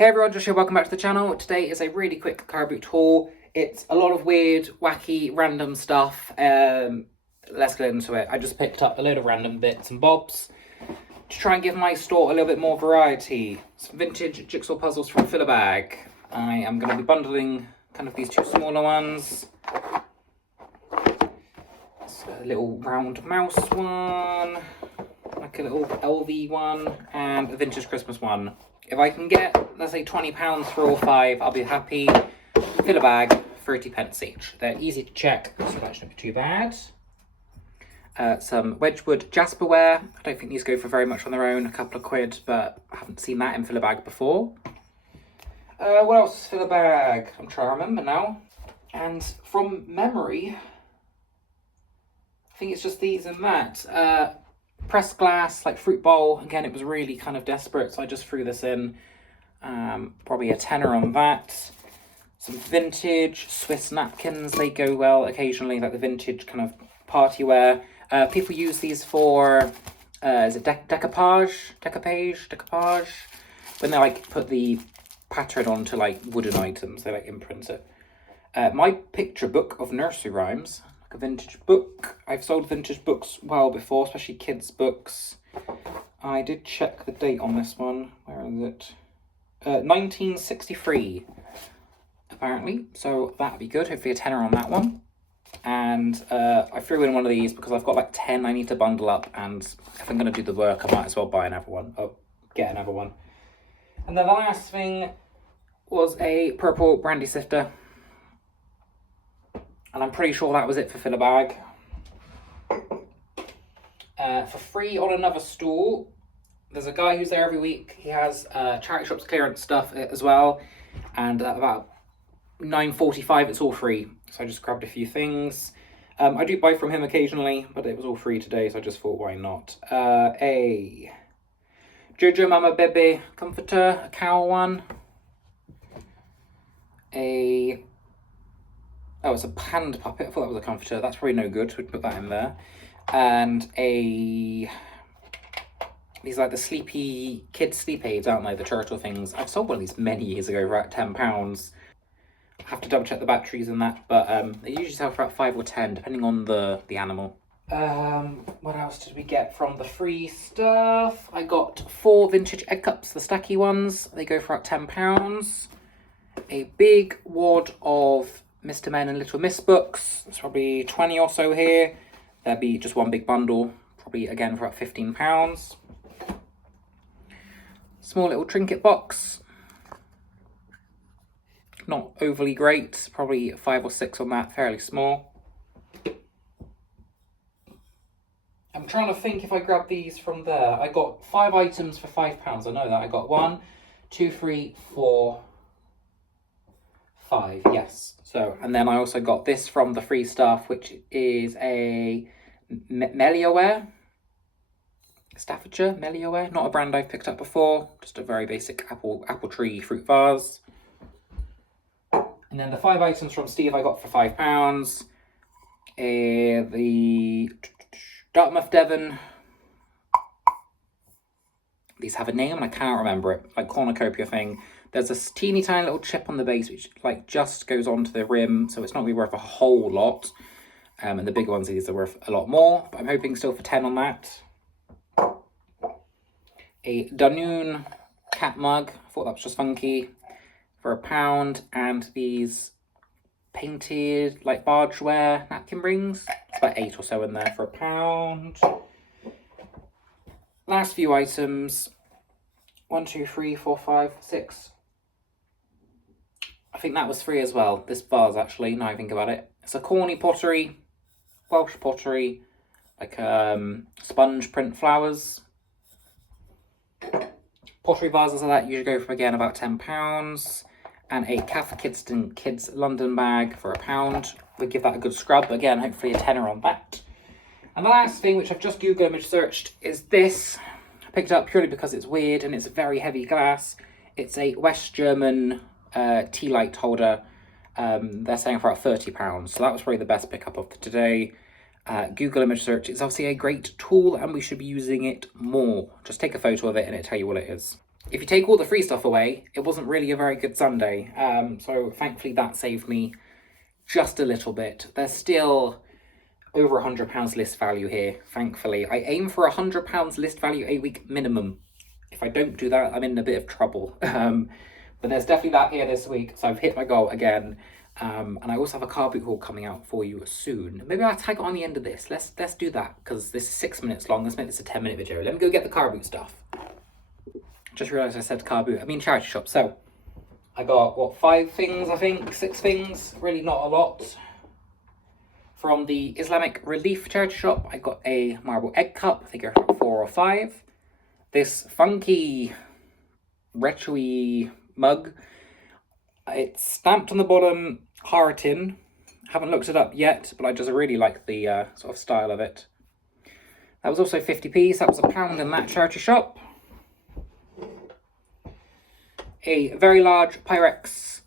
Hey everyone, Josh here, welcome back to the channel. Today is a really quick Carboot haul. It's a lot of weird, wacky, random stuff. Let's get into it. I just picked up a load of random bits and bobs to try and give my store a little bit more variety. Some vintage jigsaw puzzles from Bag. I am going to be bundling kind of these two smaller ones. It's a little round mouse one, like a little LV one, and a vintage Christmas one. If I can get, let's say, £20 for all five, I'll be happy. Bag, 30p each. They're easy to check, so that shouldn't be too bad. Some Wedgwood Jasperware. I don't think these go for very much on their own, a couple of quid, but I haven't seen that in Bag before. What else is Bag? I'm trying to remember now. And from memory, I think it's just these and that. Pressed glass, like fruit bowl. Again, it was really kind of desperate, so I just threw this in. Probably a tenner on that. Some vintage Swiss napkins. They go well occasionally, like the vintage kind of party wear. People use these for, is it decoupage? When they like put the pattern onto like wooden items, they like imprint it. My picture book of nursery rhymes. A vintage book. I've sold vintage books well before, especially kids' books. I did check the date on this one. Where is it? 1963, apparently. So that'd be good. Hopefully a tenner on that one. And I threw in one of these because I've got like 10 I need to bundle up, and if I'm going to do the work, I might as well buy another one. Oh, get another one. And then the last thing was a purple brandy sifter. And I'm pretty sure that was it for Bag. For free on another stall, there's a guy who's there every week. He has charity shops clearance stuff as well. And at about 9:45, it's all free. So I just grabbed a few things. I do buy from him occasionally, but it was all free today, so I just thought, why not? A Jojo Mama Bebe comforter, a cow one. Oh, it's a panda puppet. I thought that was a comforter. That's probably no good. We'd put that in there. And these are like the sleepy kids sleep aids, aren't they? The turtle things. I've sold one of these many years ago for about £10. I have to double check the batteries and that, but they usually sell for about 5 or 10, depending on the animal. What else did we get from the free stuff? I got 4 vintage egg cups, the stacky ones. They go for about £10. A big wad of Mr. Men and Little Miss books. It's probably 20 or so here. There'd be just one big bundle, probably again for about £15. Small little trinket box. Not overly great, probably 5 or 6 on that, fairly small. I'm trying to think if I grabbed these from there. I got 5 items for £5, I know that. I got 1, 2, 3, 4, 5, yes. So, and then I also got this from the free stuff, which is a Melioware. Staffordshire Melioware, not a brand I've picked up before, just a very basic apple tree fruit vase. And then the 5 items from Steve I got for £5. The Dartmouth Devon. These have a name and I can't remember it, like cornucopia thing. There's a teeny tiny little chip on the base which like just goes onto the rim, so it's not really worth a whole lot. And the bigger ones, these are worth a lot more, but I'm hoping still for 10 on that. A Danone cat mug, I thought that was just funky, for £1. And these painted like bargeware napkin rings, it's about 8 or so in there for £1. Last few items, 1, 2, 3, 4, 5, 6. I think that was free as well. This vase, actually, now I think about it. It's a corny pottery, Welsh pottery, like sponge print flowers. Pottery vases like that usually go for, again, about £10. And a Cath Kidston Kids London bag for £1. We'll give that a good scrub. Again, hopefully a tenner on that. And the last thing, which I've just Google image searched, is this. I picked it up purely because it's weird and it's very heavy glass. It's a West German tea light holder. They're saying for about £30. So that was probably the best pickup of today. Google image search is obviously a great tool and we should be using it more. Just take a photo of it and it'll tell you what it is. if you take all the free stuff away, it wasn't really a very good Sunday. So thankfully that saved me just a little bit. There's still over £100 list value here, thankfully. I aim for £100 list value a week minimum. If I don't do that, I'm in a bit of trouble. But there's definitely that here this week, so I've hit my goal again. And I also have a Carboot haul coming out for you soon. Maybe I'll tag it on the end of this. Let's do that, because this is 6 minutes long. Let's make this a 10-minute video. Let me go get the Carboot stuff. Just realised I said Carboot. I mean charity shop. So I got, what, 5 things, I think? 6 things? Really not a lot. From the Islamic Relief charity shop, I got a marble egg cup. I think I got 4 or 5. This funky, retro-y mug. It's stamped on the bottom, Heartin. Haven't looked it up yet, but I just really like the sort of style of it. That was also 50p, so that was £1 in that charity shop. A very large Pyrex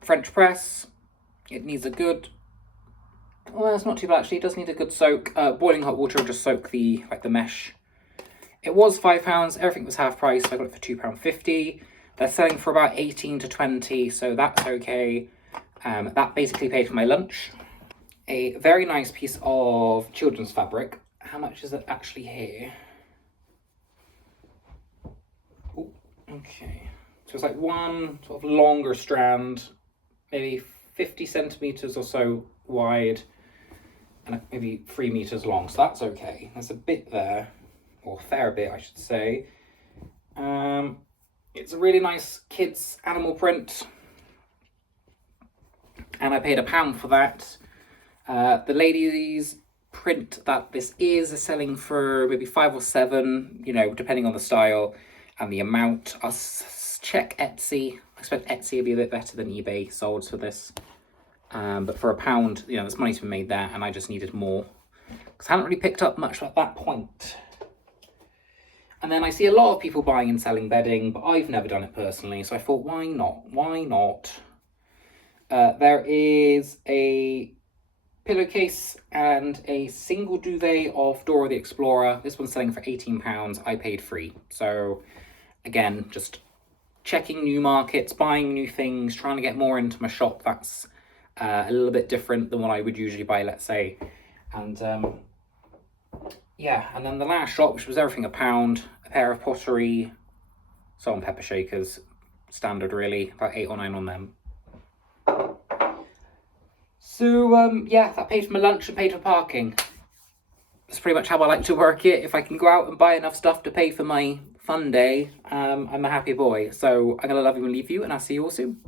French press. It needs a good... Well, it's not too bad actually. It does need a good soak. Boiling hot water will just soak the mesh. It was £5. Everything was half price, so I got it for £2.50. They're selling for about 18 to 20, so that's okay. That basically paid for my lunch. A very nice piece of children's fabric. How much is it actually here? Ooh, okay. So it's like one sort of longer strand, maybe 50 centimetres or so wide, and maybe 3 meters long, so that's okay. There's a bit there, or a fair bit I should say. It's a really nice kids animal print, and I paid £1 for that. The ladies print that this is selling for maybe 5 or 7, you know, depending on the style and the amount. I'll check Etsy. I expect Etsy will be a bit better than eBay sold for this. But for £1, you know, there's money to be made there, and I just needed more, because I haven't really picked up much at that point. And then I see a lot of people buying and selling bedding, but I've never done it personally, so I thought, why not? Why not? There is a pillowcase and a single duvet of Dora the Explorer. This one's selling for £18. I paid £3. So again, just checking new markets, buying new things, trying to get more into my shop. That's a little bit different than what I would usually buy, let's say. And yeah, and then the last shop, which was everything £1, a pair of pottery, salt and pepper shakers, standard really, about 8 or 9 on them. So yeah, that paid for my lunch and paid for parking. That's pretty much how I like to work it. If I can go out and buy enough stuff to pay for my fun day, I'm a happy boy. So I'm gonna love you and leave you, and I'll see you all soon.